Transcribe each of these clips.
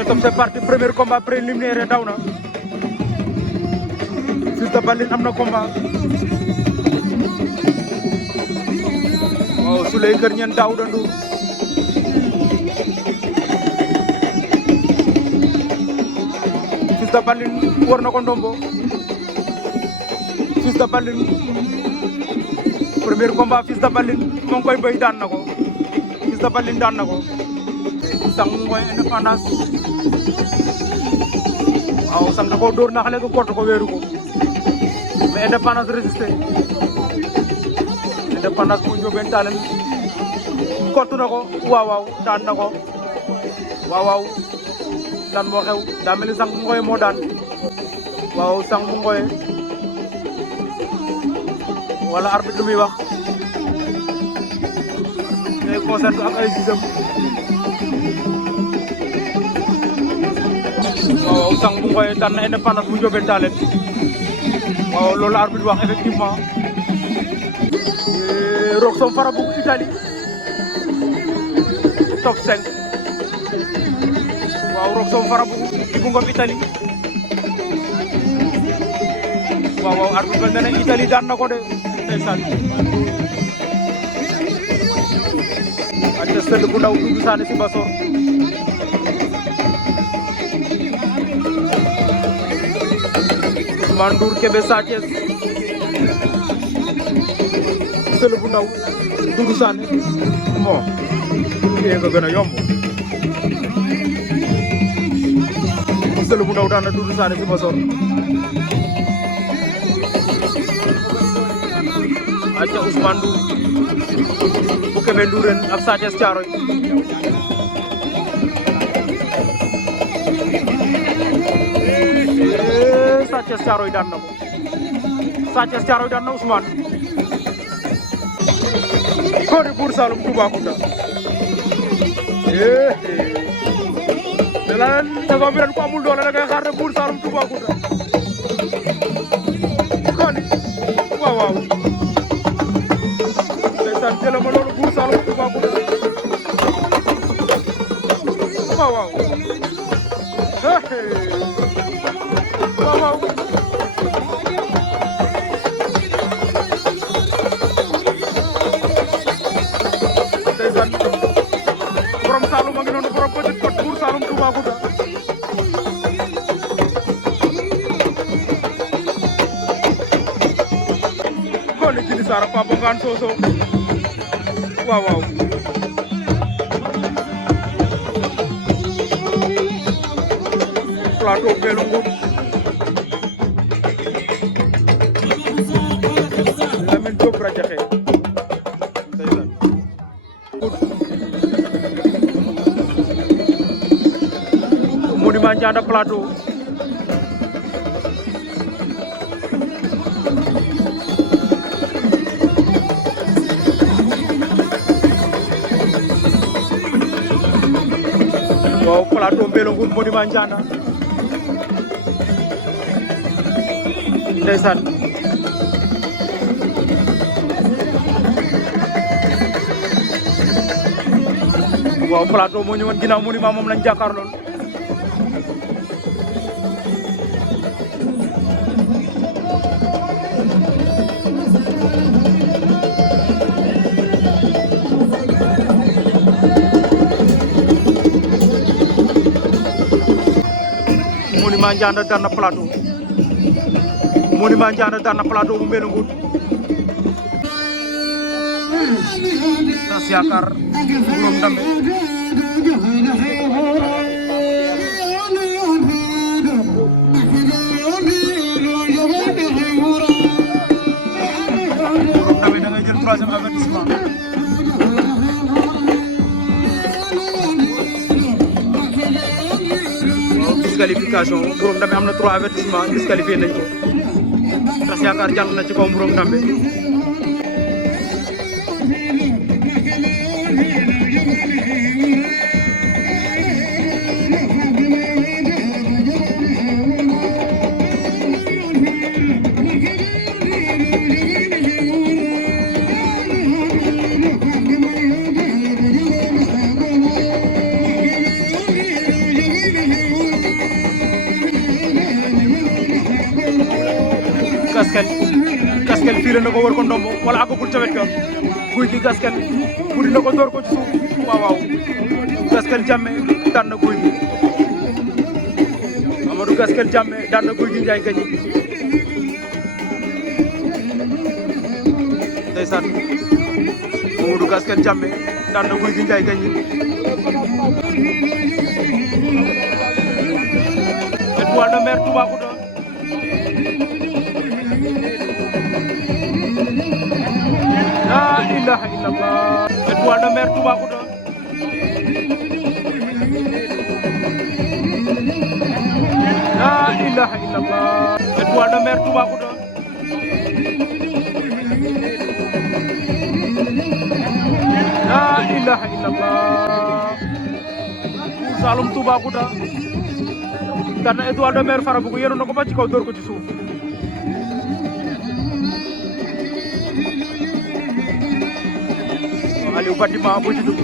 aca top c'est parti premier combat préliminaire daw na Fils de Balla am na combat waaw Souleye Kër Ñeen Daouda Ndour Fils de Balla war na ko ndombo Fils de Balla premier combat Fils de Balla moo ngi koy béy daan na ko Fils de Balla daan na ko sang mooy indépendance waaw sang da ko dóor na xale ko kott ko wéeru ko mais indépendance résisté indépendance bu Ndiobène Tallene kott na ko waaw waaw daan na ko waaw waaw lan moo xew daa mel ni sang mu ngoy moo daan waaw sang mu ngoy wala arbitre lu muy wax day concerté ak ay gisam waaw sang bu ngoy daan na indépendance bu Ndiobène Tallene waaw loolu arbitre wax effectivement Roxon Farabougou Italie top 5 waaw Roxon Farabougou Ibou Ngom Italie waaw waaw arbitre ba nee na Italie daan na ko de ndeysaan aca sël bu ndaw Doudou Sané si Basor Ousmane Ndour Kébé Sa Thiès sël bu ndaw Doudou Sané moo yee nga gën a yomb sël bu ndaw daan na Doudou Sané si Basor aca Ousmane Ndour bu Kébé Ndourène ak Sa Thiès Thiaroye Sa Thiès Thiaroye daan na ko Sa Thiès Thiaroye daan na Ousmane Kodi Bour Saloum Toubacouta dela saison bi ren ko amul doole da ngay xaar ne Bour Saloum Toubacouta Kodi waaw waaw ndeysaan jëla ma loolu Bour Saloum Toubacouta waaw waaw waaw waaw ndeysaan borom Saloum a ngi noonu borom Petite Côte Bour Saloum Toubacouta Ngoné Djily Sarr Papa Ngane Soso waaw waaw plateau Mbelou Ngout Lamine Diop Radiakhé ndeysaan Monument Ndianda plateau waaw plateau Mbelou Ngout Monument Ndianda ndeysaan waaw plateau moo ñëwoon ginnaaw monument moom lañ jàkkaarlool Monument Ndianda daan na plateau Monument Ndianda daan na plateau bu Mbelou Ngout tas yaakaar borom Ndambe borom Ndambe da ngay jël troisième avertissement waaw disqualification borom Ndambe am na 3 avertissement disqualifié nañ ko tas yaakaar jàll na ci kaw borom Ndambe Gaskel fiile na ko wër ko ndombo wala àggagul ca wet ga Gouye Gui Gaskel buddi na ko door ko ci suuf waaw Gaskel Jammeh daan na Gouye Gui Amadou Gaskel Jammeh daan na Gouye Gui Ndiaye Gagny ndeysaan Amadou Gaskel Jammeh daan na Gouye Gui Ndiaye Gagny Étoile de Mer Toubacouta la ilaha illallah Étoile de Mer Toubacouta la ilaha illallah Étoile de Mer Toubacouta la ilaha illallah Saloum Toubacouta daan na Étoile de Mer Farabougou yéenu na ko ba ci kaw door ko ci suuf Aliou Bâtiment bu ci dugg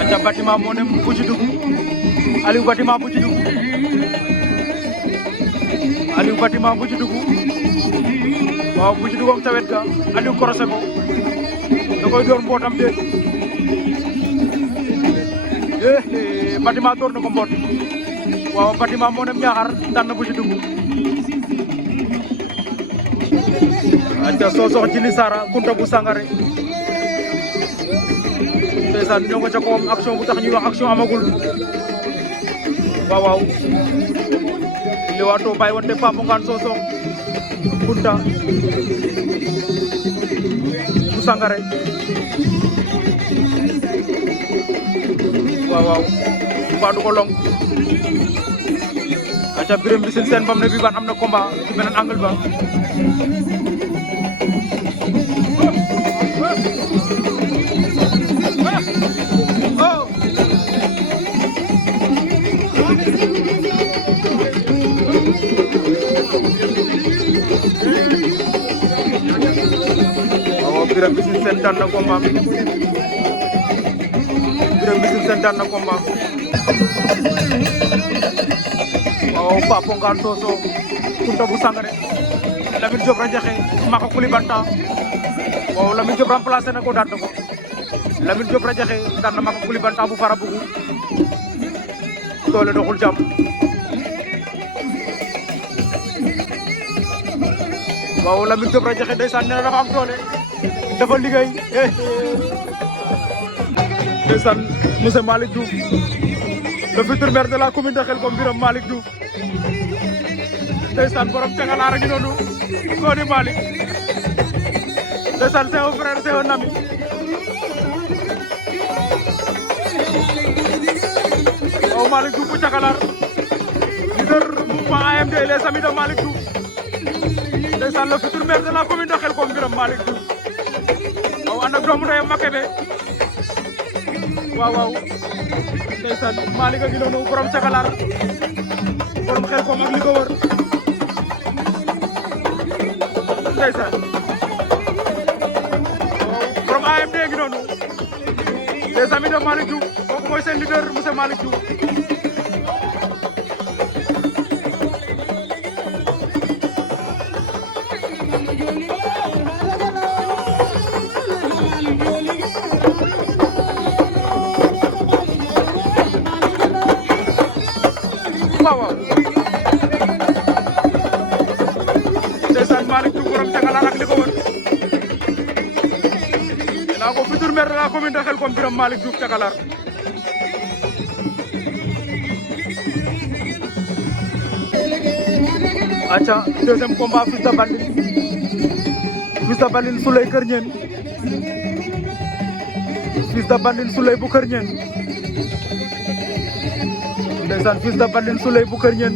aca Bâtiment moo ne bu ci dugg Aliou Bâtiment bu ci dugg Aliou Bâtiment bu ci dugg waaw bu ci duggoon ca wet ga Aliou korose ko da koy door mbootam déet Bâtiment door na ko mboot waaw Bâtiment moo nem Ñaxar daan na bu ci dugg aca Sosokh Djily Sara Kunta bu Sangare ndeysaan ñoo nga ca koom action bu tax ñuy wax action amagul waaw li waato bàyyi wante Papo Ngane Sosokh Kunta bu Sangare waaw mbaa du ko long aca Birame Mbissine Sène bam ne bi ban am na combat ci beneen angle ba waaw Birame Mbissine Sène daan na combat Birame Mbissine Sène daan na combat waaw Papo Ngane Sosokh Kunta bu Sangare Lamine Diop Radiakhé Maka Koulibantang waaw Lamine Diop remplacé na ko daan na ko Lamine Diop Radiakhé daan na Maka Koulibantang bu Farabougou doole doxul jàmm waaw Lamine Diop Radiakhé ndeysaan nee na dafa am doole dafa liggéey ndeysaan monsieur Malick Diouf le futur maire de la commune de Khelcom Birame Malick Diouf ndeysaan borom cagalaar a ngi noonu Koni Malick ndeysaan c'est un frère c'est un ami waaw Malick Diouf bu cagalaar leader mouvement AMD les amis de Malick Diouf ndeysaan le futur maire de la commune de Khelcom Birame Malick Diouf waaw ànd ak doomu ndeyam Makebe waaw ndeysaan Malick a ngi noonu borom cagalaar borom Khelcom ak li ko wër ndeysaan waaw borom AMD ngi noonu les amis de Malick Diouf kooku mooy seen leader monsieur Malick Diouf waaw ndeysaan Malick Diouf borom cagalaar ak li ko wër naa ko futur maire de la commune de Khelcom Birame Malick Diouf cagalaar aca deuxième combat Fils de Bandine Souleye Kër Ñeen Fils de Bandine Souleye bu Kër Ñeen ndeysaan Fils de Bandine Souleye bu Kër Ñeen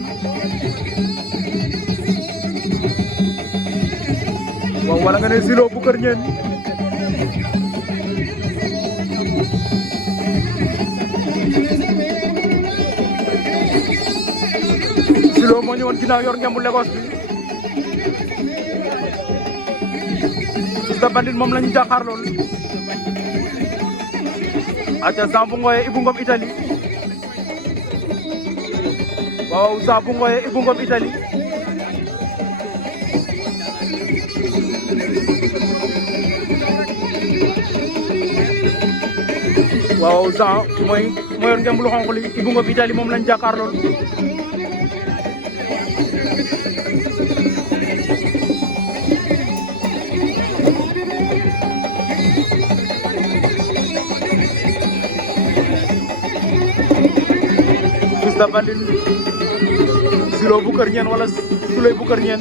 waaw wala nga ne Zilo bu Kër Ñeen Zilo moo ñëwoon ginnaaw yor ngembu Lagos bi Fils de Bandit moom lañu jàkkaarlool aca Zambu Ngoye Ibou Ngom Italie waaw Zambu Ngoye Ibou Ngom Italie waaw Zan mooy yor ngemb lu xonq li Ibou Ngom Italie moom lañu jàkkaarlool Fils de Bandit Zilo bu Kër Ñeen wala Suley bu Kër Ñeen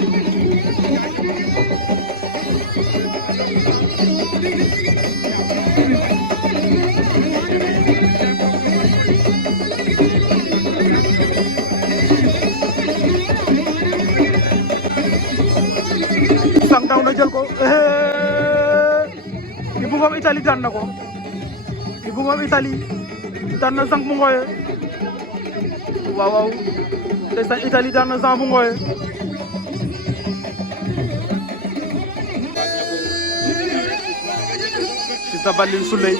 sang daw na jël ko Ibou Ngom Italie daan na ko Ibou Ngom Italie daan na Zambu Ngoye waaw waaw ndeysaan Italie daan na Zambu Ngoye Fils de Bandit Souley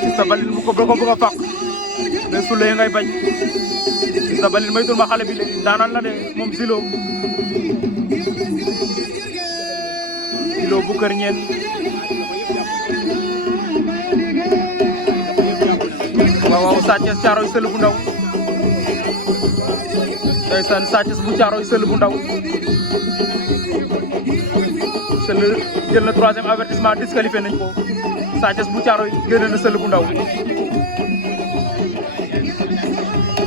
Fils de Bandit mu ko bëgg a fàq mais Souley ngay bañ Fils de Bandit maytul ma xale bi léegi daanaan la de moom Zilo bu Kër Ñeen waaw waaw Sa Thiès Caaroy Sël bu ndaw ndeysaan Sa Thiès bu Caaroy Sël bu ndaw Sël jël na 3e avertissement disqualifié nañ ko Sa Thiès bu Caaroy génne na Sël bu ndaw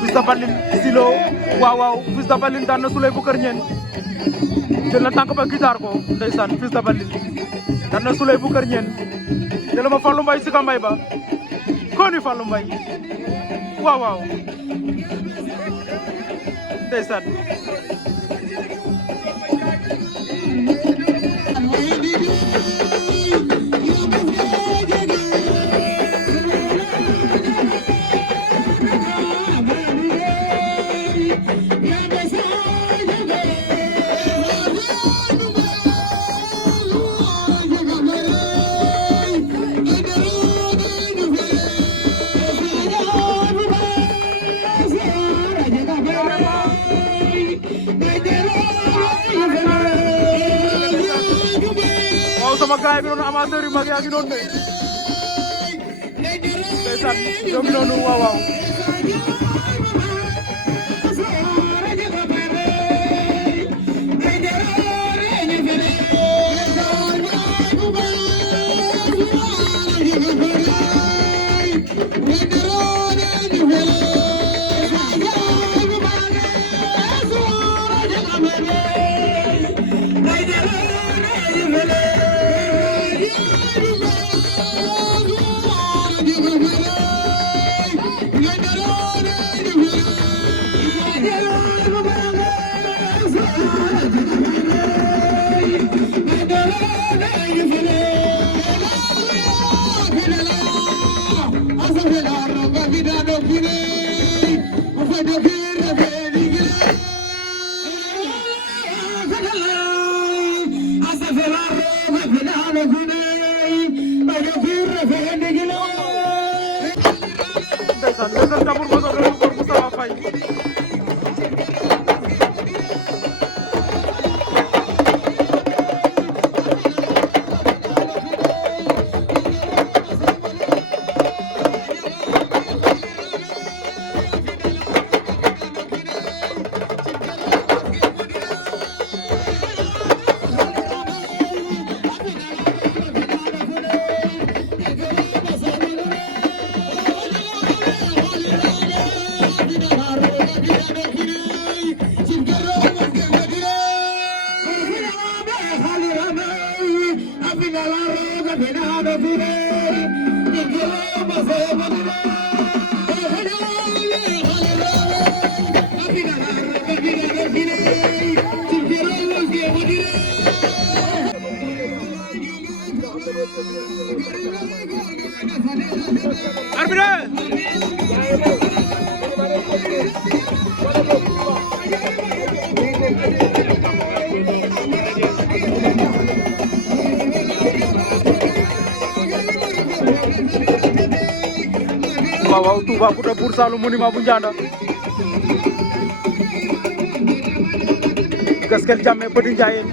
Fils de Bandit Zilo waaw waaw Fils de Bandit daan na Souley bu Kër Ñeen jël na tànk ba guitar ko ndeysaan Fils de Bandit daan na Souley bu Kër Ñeen jël ma Fallou Mbaye si ka mbay ba koni Fallou Mbaye waaw waaw ndeysaan sama gaay bi noonu amateur yu mag yaa ngi noonu de ndeysaan ñoo ngi noonu waaw waaw waaw waaw Toubacouta Bour Saloum monument bu Ndianda Gaskel Jammeh Petit Ndiayeen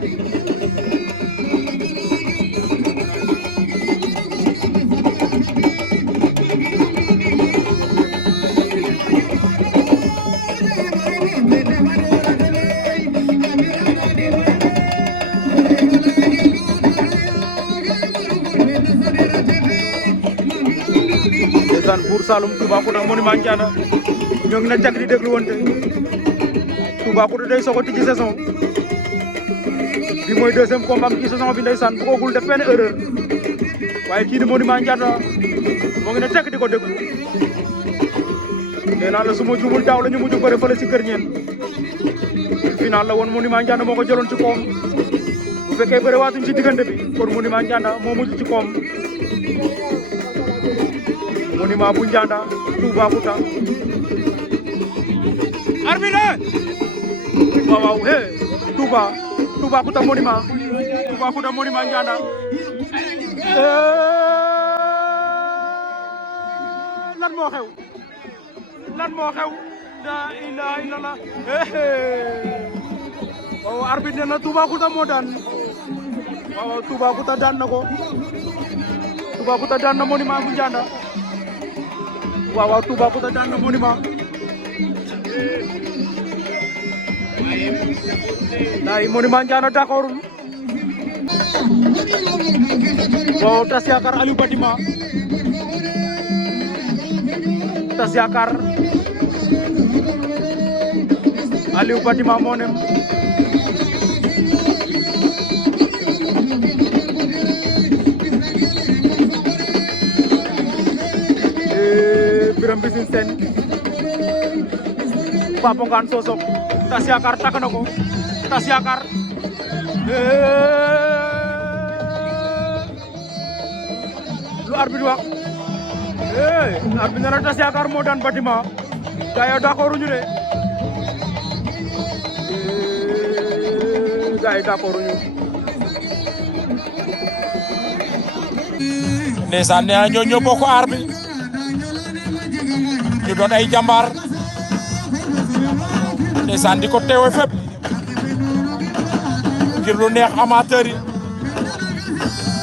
Bour Saloum Toubacouta monument Ndianda ñoo ngi na cag di déglu wonte Toubacouta day soog a tijji saison bi mooy deuxième combat ci saison bi ndeysaan bëggul def benn erreur waaye kii di monument Ndianda moo ngi na cag di ko déglu nee naa la su ma juumul daaw la ñu mujj bëre fële si kër ñeen final la woon monument Ndianda moo ko jëloon ci koom bu fekkee bëre waatuñ ci diggante bi kon monument Ndianda moo mujj ci koom monument bu Ndianda Toubacouta arbitre waaw waaw he Toubacouta monument Ndianda lan moo xew la ilaha illallah waaw arbitre nee na Toubacouta moo daan waaw Toubacouta daan na ko Toubacouta daan na monument bu Ndianda waaw waaw Toubacouta daan na monument laay monument Ndianda d'accordul waaw tas yaakaar Aliou Batima tas yaakaar Aliou Batima moo nem Birame Mbissine Sène Papa Ngane Sosokh tas yaakaar takk na ko tas yaakaar lu arbitre wax arbitre nee na tas yaakaar moo daan Batima gaa yi d'accord ñu de gaa yi d'accord ñu ndeysaan nee na ñoo bokk aar bi ñu doon ay jàmbaar ndeysaan di ko teewe fépp ngir lu neex amateur yi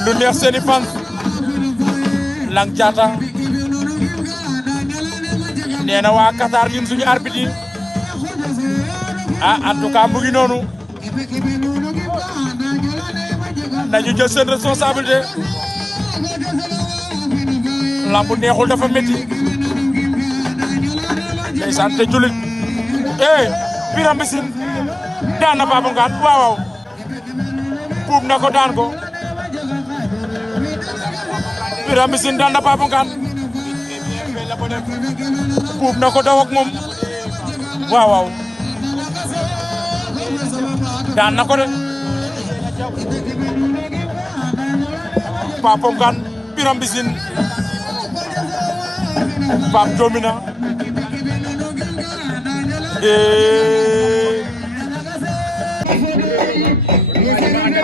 lu neex seeni fans Lang Diatta nee na waa Qatar ñun suñu arbitre yi en tout cas mu ngi noonu nañu jël seen responsabilité lambu neexul dafa métti ndeysaan te julit Birame Mbissine daan na Papa Ngane waaw waaw puub na ko daan ko Birame Mbissine daan na Papa Ngane puub na ko daw ak moom waaw waaw daan na ko de Papa Ngane Birame Mbissine Pape domina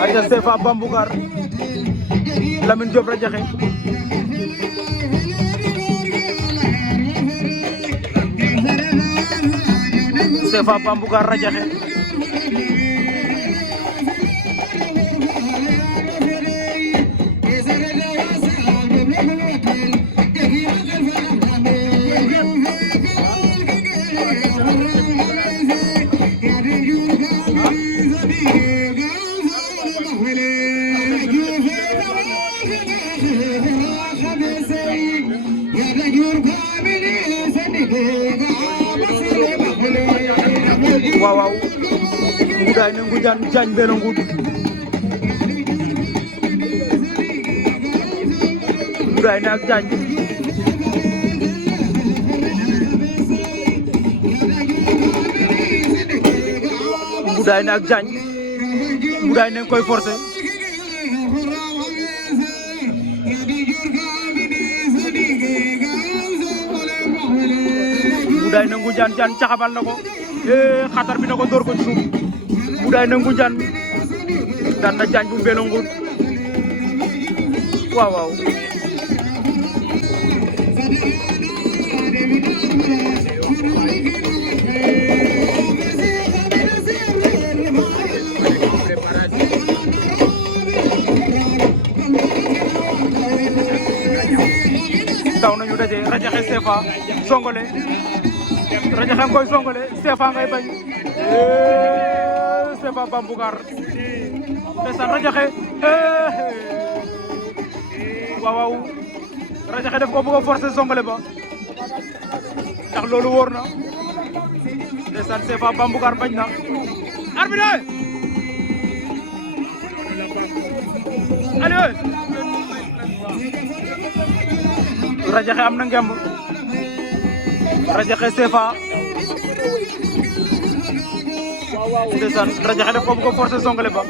aja Sefa Bambougar Lamine Diop Radiakhé Sefa Bambougar Radiakhé waaw waaw ngudaay ne ngujaan jaañ benn ngud ngudaay ne ak jaañ ngudaay ne ak jaañ ngudaay ne koy forcer ngudaay ne ngujaan jaan caxabal na ko xatar bi na ko door ko ci suuf ngudaay ne ngujaan daan na jaañ bu mbelo ngud waaw waaw daw nañu daje Radiakhé CFA songole Radiakhé ngoy songole CFA ngay bañ CFA Bambougar ndeysaan Radiakhé waaw Radiakhé def ko bëgg a forcer songole ba ndax loolu wóor na ndeysaan CFA Bambougar bañ na arbitre allez Radiakhé am na ngemb Radiakhé CFA ndeysaan Radiakhé def ko bëgg a forcer songale ba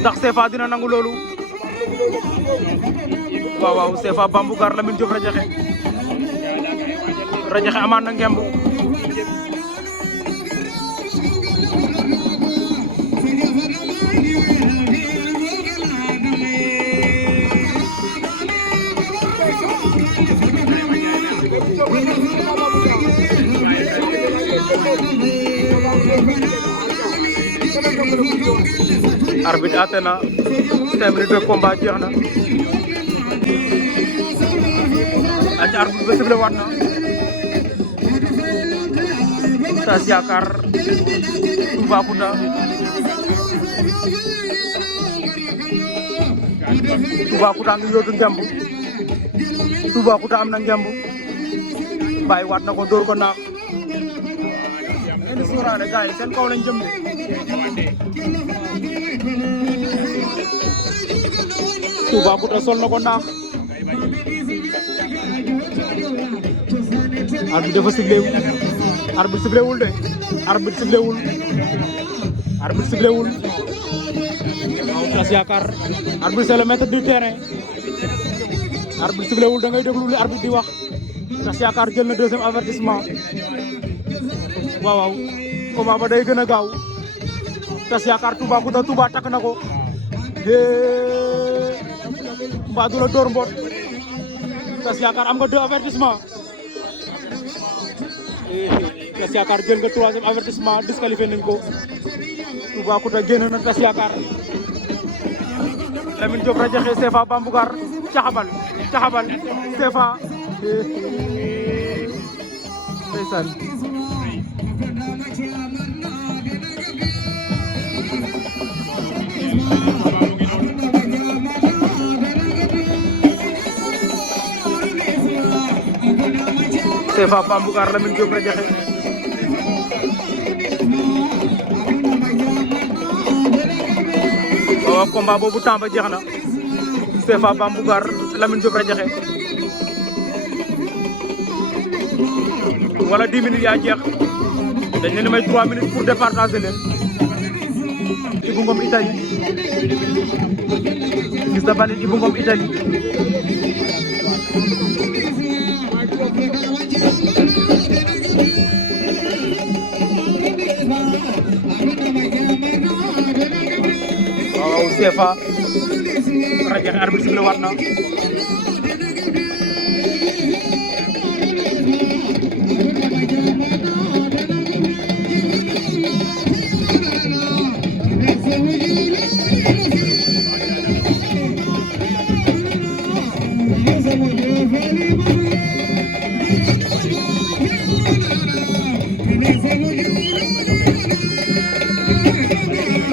ndax CFA dina nangu loolu waaw CFA Bambougar Lamine Diop Radiakhé amaan na ngemb arbitre atte na 5 minutes de combat jeex na aca arbitre ba sifflé waat na Tass Yakar Toubacouta Toubacouta ngi yóotu ngemb Toubacouta am na ngemb bàyyi waat na ko dóor ko naax ngeen di suuraale gars yi seen kaw lañ jëm de Toubacouta sol na ko naax arbitre dafa sifflé arbitre sifflé wul de arbitre sifflé wul arbitre sifflé wul waaw Tass Yakar arbitre c'est le maître du terrain arbitre sifflé wul da ngay déglu li arbitre di wax Tass Yakar jël na deuxième avertissement waaw combat ba day gën a gaaw Tass Yakar Toubacouta Touba takk na ko mbaa du la door mboot Tass Yakar am nga 2 avertissement Tass Yakar jël nga 3e avertissement disqualifié nañ ko Toubacouta génn na Tass Yakar Lamine Diop Radiakhé CFA Bambougar caxabal CFA ndeysaan CFA Bambougar Lamine Diop Radiakhé waaw combat boobu temps ba jeex na CFA Bambougar Lamine Diop Radiakhé wala 10 minutes yaa jeex dañ leen may 3 minutes pour départager leen Ibou Ngom Italie Fils de Balla Ibou Ngom Italie waaw CFA Radiakhé arbitre sifflé waat na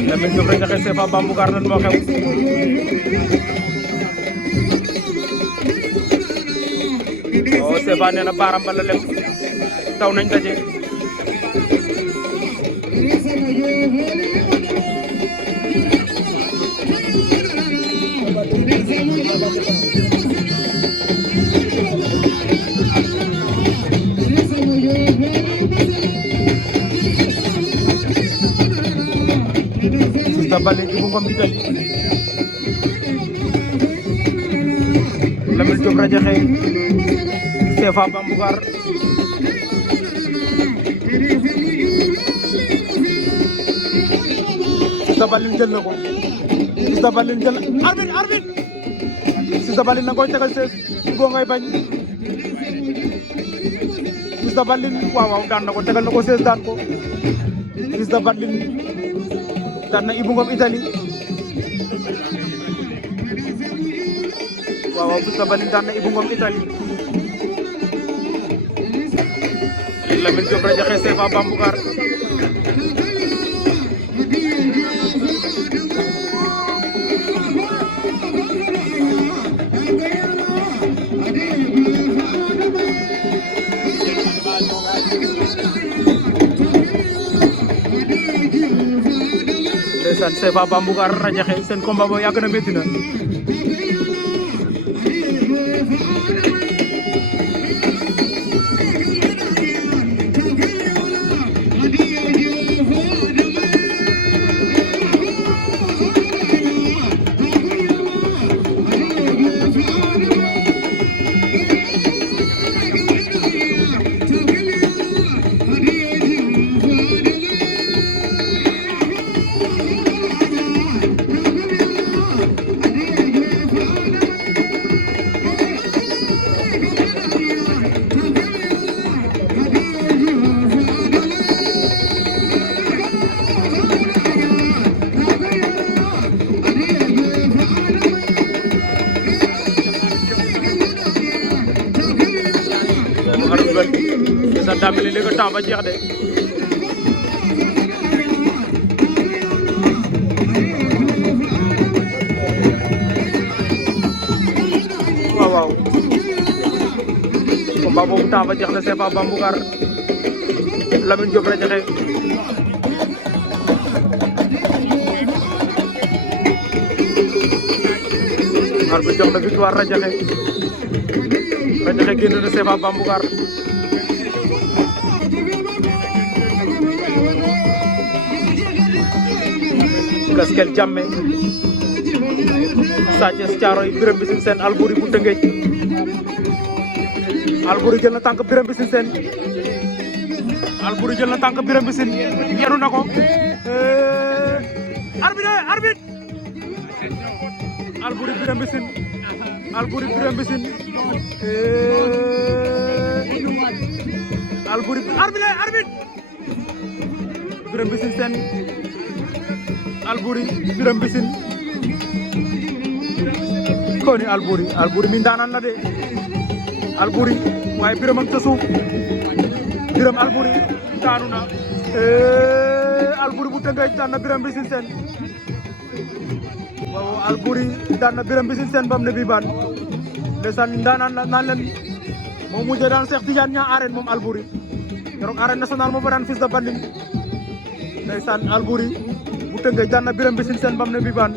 Lamine Diop Radiakhé CFA Bambougar lan moo xew oh CFA nee na baaram ba la lem taw nañ daje Fils de Balla Ibou Ngom Italie Lamine Diop Radiakhé CFA Bambougar Fils de Balla jël na ko Fils de Balla jël arbitre Fils de Balla na koy tegal sees Ibou ngay bañ de Batling waaw waaw daan na ko tegal na ko 16 daan ko Fils de Batling daan na Ibou Ngom Italie waaw waaw Fils de Batling daan na Ibou Ngom Italie Lamine Diop Radiakhé CFA Bambougar ndeysaan CFA Bambougar Radiakhé seen combat boobu yàgg na métti na daa mel ni léegi temps ba jeex de waaw waaw combat boobu temps ba jeex na CFA Bambougar Lamine Diop Radiakhé arbitre jox na victoire Radiakhé génn na CFA Bambougar Gaskel Jammeh Sa Thiès Thiaroye Birame Mbissine Sène Albouri bu Tëngéej Albouri jël na tànk Birame Mbissine Sène Albouri jël na tànk Birame Mbissine yenu na ko arbitre Albouri Birame Mbissine Albouri Birame Mbissine Albouri arbitre Birame Mbissine Sène Albouri Birame Mbissine ko ni Albouri mi ndaanaan la de Albouri waaye Birame ak ca suuf Birame Albouri daanu na Albouri bu Tëngéej daan na Birame Mbissine Sène waaw Albouri daan na Birame Mbissine Sène bam ne bi baan ndeysaan ndaanaan la naan leen moom mujjee daan Cheikh Tidiane ñaa arène moom Albouri keroog arène nationale moo fa daan Fils de Batling ndeysaan Albouri bu Tëngéej daan na Birame Mbissine Sène bam ne bi baan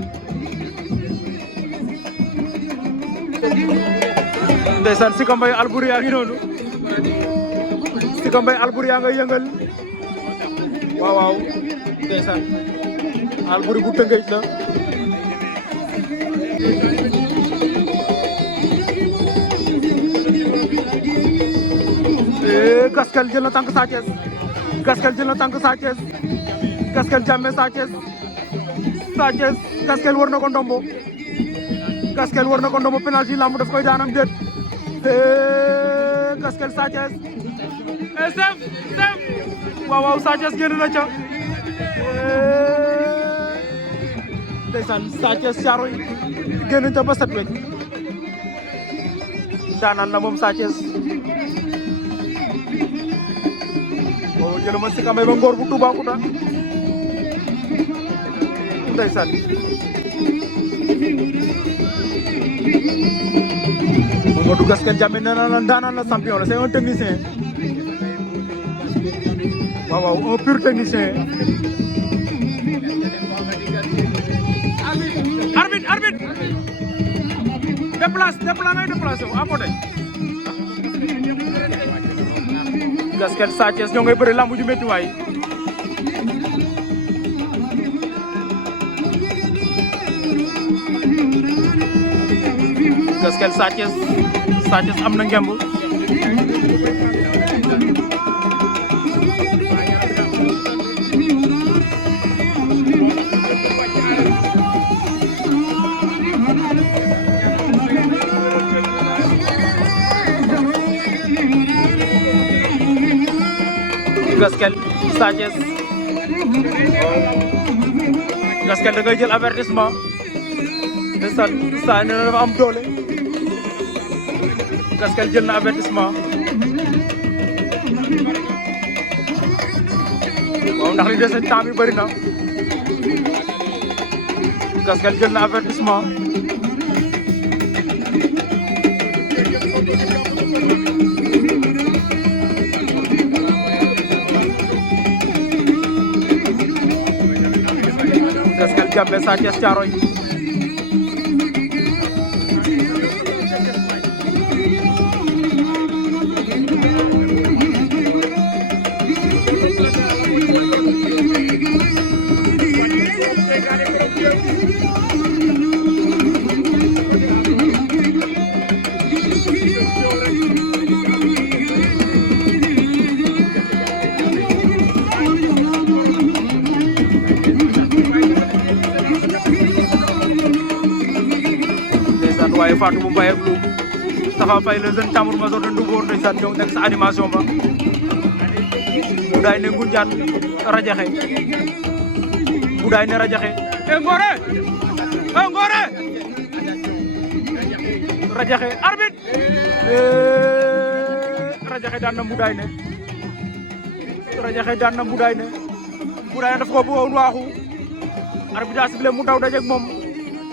ndeysaan Sika Mbaye Albouri yaa ngi noonu Sika Mbaye Albouri yaa ngay yëngal waaw waaw ndeysaan Albouri bu Tëngéej la Gaskel jël na tànk Sa Thiès Gaskel jël na tànk Sa Thiès Gaskel Jammeh Sa Thiès Gaskel war na ko ndombo Gaskel war na ko ndombo penalty lamb daf koy daanam déet Gaskel Sa Thiès sef waaw waaw Sa Thiès génn na ca ndeysaan Sa Thiès Thiaroye génn ca ba set wecc daanaan la moom Sa Thiès boobu jël ma Sika Mbaye ba Ngor bu Toubacouta ndeysaan Mamadou Gaskel Jammeh nee na la daanaan la champion la c'est un technicien waaw waaw un pur technicien arbitre ngay déplacé wu à côté Gaskel Sa Thiès ñoo ngay bëri lambu ju métti waay Gaskel Sa Thiès am na ngemb Gaskel Sa Thiès Gaskel da ngay jël avertissement ndeysaan Sa nee na dafa am doole Gaskel jël na avertissement waaw ndax li des temps bi bëri na Gaskel jël na avertissement Gaskel Jammeh Sa Thiès Thiaroye waaye Fatou Mbaye ak Loum Tafa Faye le jeune tambour major de Ndougoor ndeysaan ñëw nekk sa animation ba Mboudaay ne Ngoundiane Radiakhé Mboudaay ne Radiakhé Ngoré Ngoré Radiakhé arbitre Radiakhé daan na Mboudaay ne Radiakhé daan na Mboudaay ne Mboudaay ne daf ko bëggoon waaxu arbitre daa sifflé mu daw dajeeg moom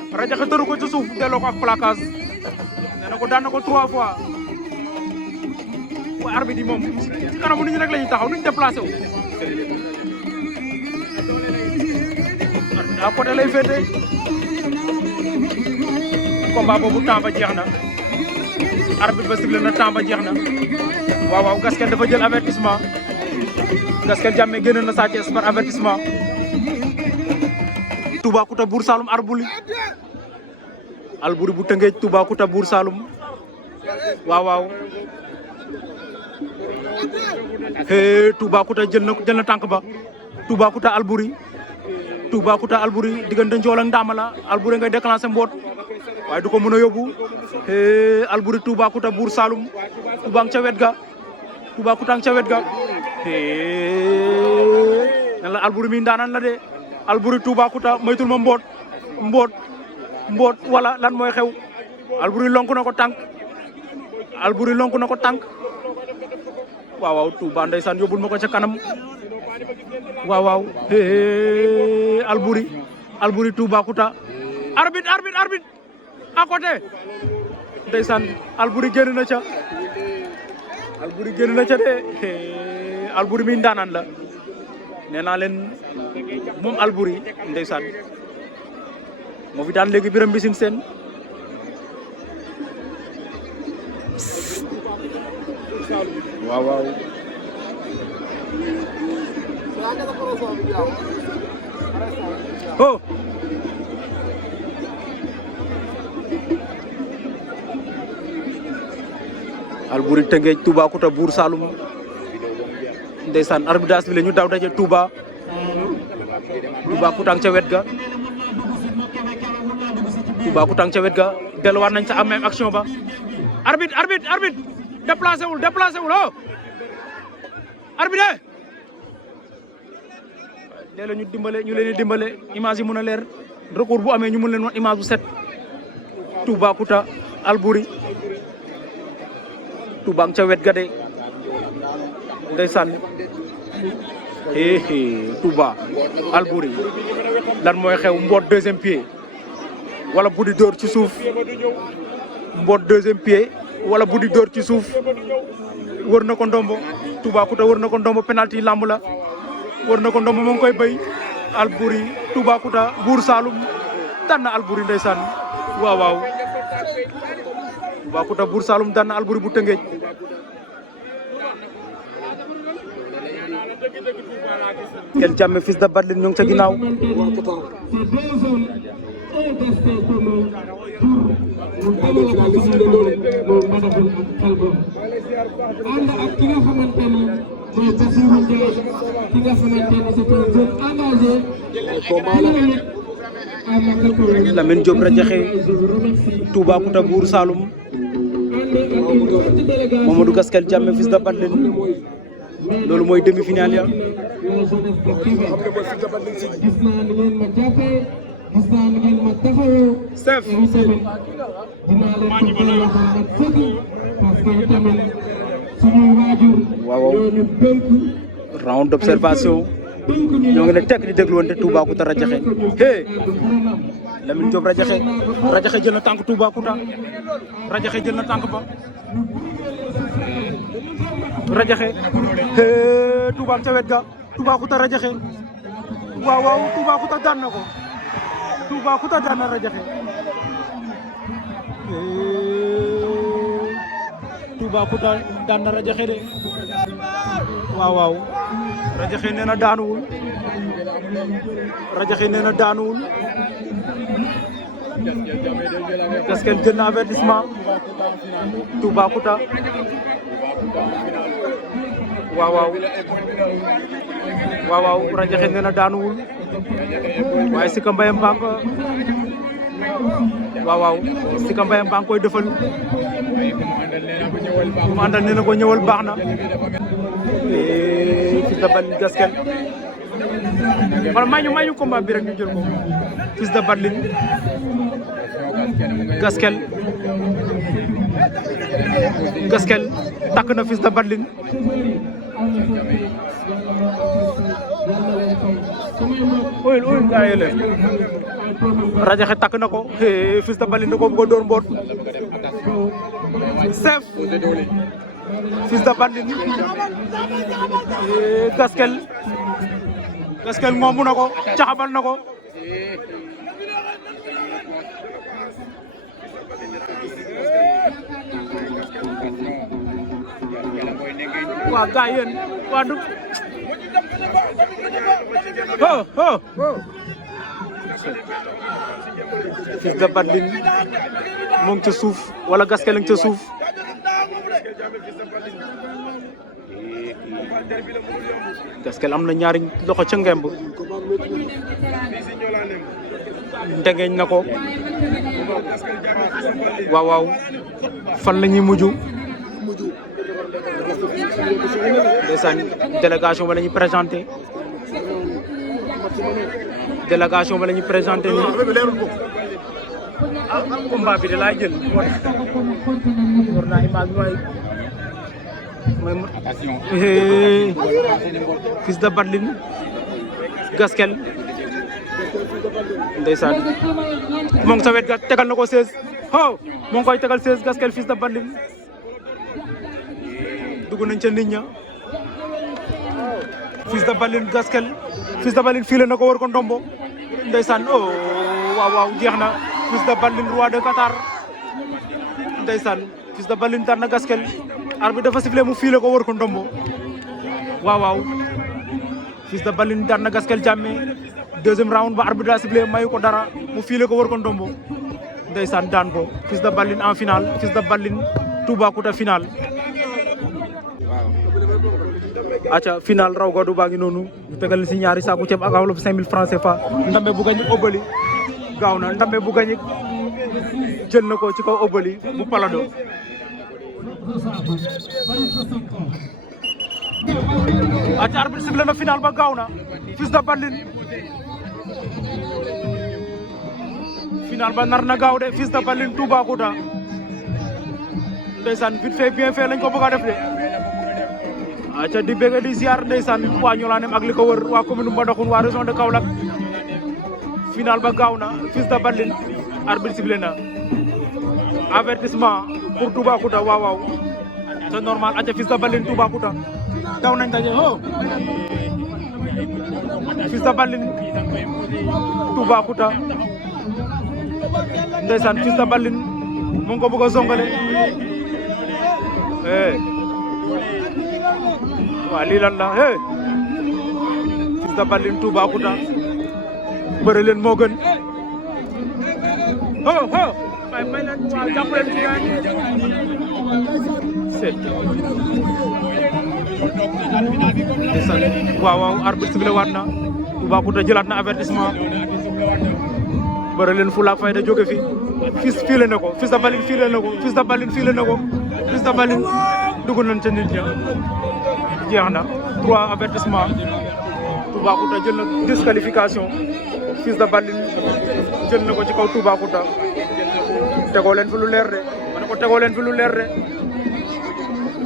Radiakhé tëru ko ci suuf delloo ko ak placage nee na ko daan na ko 3 fois waaye arbitre yi moom ci kanamu nit ñi rek la ñuy taxaw nuñ déplacé wu. à côté lay féete combat boobu temps ba jeex na arbitre ba sifflé na temps ba jeex na waaw waaw Gaskel dafa jël avertissement Gaskel Jammeh génn na Sa Thiès par avertissement. Toubacouta Bour Saloum Albouri bu Tëngéej Toubacouta Bour Saloum waaw waaw Toubacouta jël na tànk ba Toubacouta Albouri diggante Njool ak Ndama la Albouri ngay déclenché mboot waaye du ko mën a yóbbu Albouri Toubacouta Bour Saloum Touba nga ca wet ga Toubacouta nga ca wet ga nan la Albouri mi ndaanaan la de Albouri Toubacouta moytul ma mboot wala lan mooy xew Albouri lonk na ko tànk waaw waaw Touba ndeysaan yóbbul ma ko ca kanam waaw waaw Albouri Toubacouta arbitre à côté ndeysaan Albouri génn na ca de Albouri mi ndaanaan la nee naa leen moom Albouri ndeysaan moo fi daan léegi Birame Mbissine Sène waaw waaw oh Albouri Tëngéej Toubacouta Bour Saloum ndeysaan arbitre bi la ñu daw daje Toubacouta ca wet ga Toubacouta ca wet ga delluwaat nañ sa même action ba arbitre déplacé wul oh arbitre léeg-léeg ñu leen di dimbale image yi mën a leer recours bu amee ñu mën leen wan image bu set Toubacouta Albouri Touba ca wet ga de ndeysaan Touba Albouri lan mooy xew mboot deuxième pied wala buddi dóor ci suuf mboot deuxième pied wala buddi dóor ci suuf wër na ko ndombo Toubacouta wër na ko ndombo penalty lamb la wër na ko ndombo moo ngi koy béy Albouri Toubacouta Bour Saloum daan na Albouri ndeysaan waaw waaw Toubacouta Bour Saloum daan na Albouri bu Tëngéej Gaskel Jammeh fils de Badline ñoo ngi ca ginnaaw ànd ak ki nga xamante ni mooy Bassirou Ndiaye ki nga xamante ni c'est un jeune engagé Lamine Diop Radiakhé Toubacouta Bour Saloum Mamadou Gaskel Jammeh fils de Badline loolu mooy demi-finale ya. la jeunesse de Kébé gis naa ni ngeen ma jàppee gis naa ni ngeen ma taxawoo. Chef et tamit dinaa leen ko delloo ba ma sëkk parce que tamit suñuy waajur. waaw ñoo ñu dénk. round d'observation ñoo ngi ne tekk di dégluwante Toubacouta Radiakhé hey Lamine Diop Radiakhé jël na tànk Toubacouta Radiakhé jël na tànk ba Radiakhé hey Touba ca wet ga Toubacouta Radiakhé waaw waaw Toubacouta daan na ko Toubacouta daan na Radiakhé Toubacouta daan na Radiakhé de waaw waaw Radiakhé nee na daanuwul Radiakhé nee na daanuwul Gaskel jël na avertissement Toubacouta waaw waaw waaw waaw Radiakhé nee na daanuwul waaye Sika Mbayam Bank waaw waaw Sika Mbayam Bank koy defal mu àndal nee na ko ñëwal baax na Fils de Batling Gaskel wala may ñu combat bi rek ñu jël ko Fils de Batling Gaskel takk na Fils de Batling oyul gaa yele Radiakhé takk na ko Fils de Batling da ko bëgg a door mboot chef Fils de Batling Gaskel ngombu na ko caxabal na ko waa gaay yéen waa du Fils de Batling mu ngi ca suuf wala Gaskel a ngi ca suuf Gaskel am na ñaari loxo ca ngemb ndengeñ na ko waaw waaw fan la ñuy mujj ndeysaan délégation ba la ñuy présenté ni combat bi de laay jël war naa image mooy Fils de Batling Gaskel ndeysaan moo ngi sa wet ga tegal na ko 16 moo ngi koy tegal 16 Gaskel Fils de Batling dugg nañ ca nit ña Fils de Batling Gaskel Fils de Batling file na ko war ko ndombo ndeysaan waaw waaw jeex na Fils de Batling roi de Qatar ndeysaan Fils de Batling daan na Gaskel arbitre dafa sifflé mu file ko war ko ndombo waaw waaw Fils de Batling daan na Gaskel Jammeh deuxième round ba arbitre daa sifflé mayu ko dara mu file ko war ko ndombo ndeysaan daan ko Fils de Batling en finale Fils de Batling Toubacouta finale aca final raw gadu baa ngi noonu ñu tegal si ñaari saaku ceeb ak enveloppe 5000 francs CFA ndambe bu gañi Obali gaaw na ndambe bu gañi jël na ko ci kaw Obali bu Palado aca arbitre sifflé na final ba gaaw na Fils de Batling final ba nar na gaaw de Fils de Batling Toubacouta ndeysaan vite fait bien fait lañ ko bëgg a def de aca di bëgg di ziar ndeysaan waa Ñolanem ak li ko wër waa commune Mbadakhoune waa région de Kaolack final ba gaaw na Fils de Batling arbitre sifflé na avertissement pour Toubacouta waaw waaw c'est normal aca Fils de Batling Toubacouta daw nañ daje Fils de Batling Toubacouta ndeysaan Fils de Batling mu ngi ko bëgg a zongale waa lii lan la Fils de Batling Toubacouta bëre leen moo gën may leen waaw jàpp leen ci gaañ waaw waaw arbitre sifflé waat na Toubacouta jëlaat na avertissement bëre leen fu laak fayda jóge fi file na ko Fils de Batling file na ko Fils de Batling file na ko Fils de Batling dugg nañ ca nit ña jeex na 3 avertissement Toubacouta jël na disqualification Fils de Balla jël na ko ci kaw Toubacouta tegoo leen fi lu leer de ma ne ko tegoo leen fi lu leer de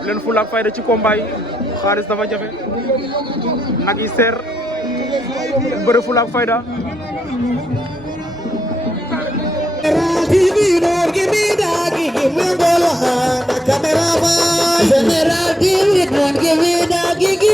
leen fulla ak fayda ci combat yi xaalis dafa jafe nag yi seer bëre fulla ak fayda General TV, don't give me that gigi.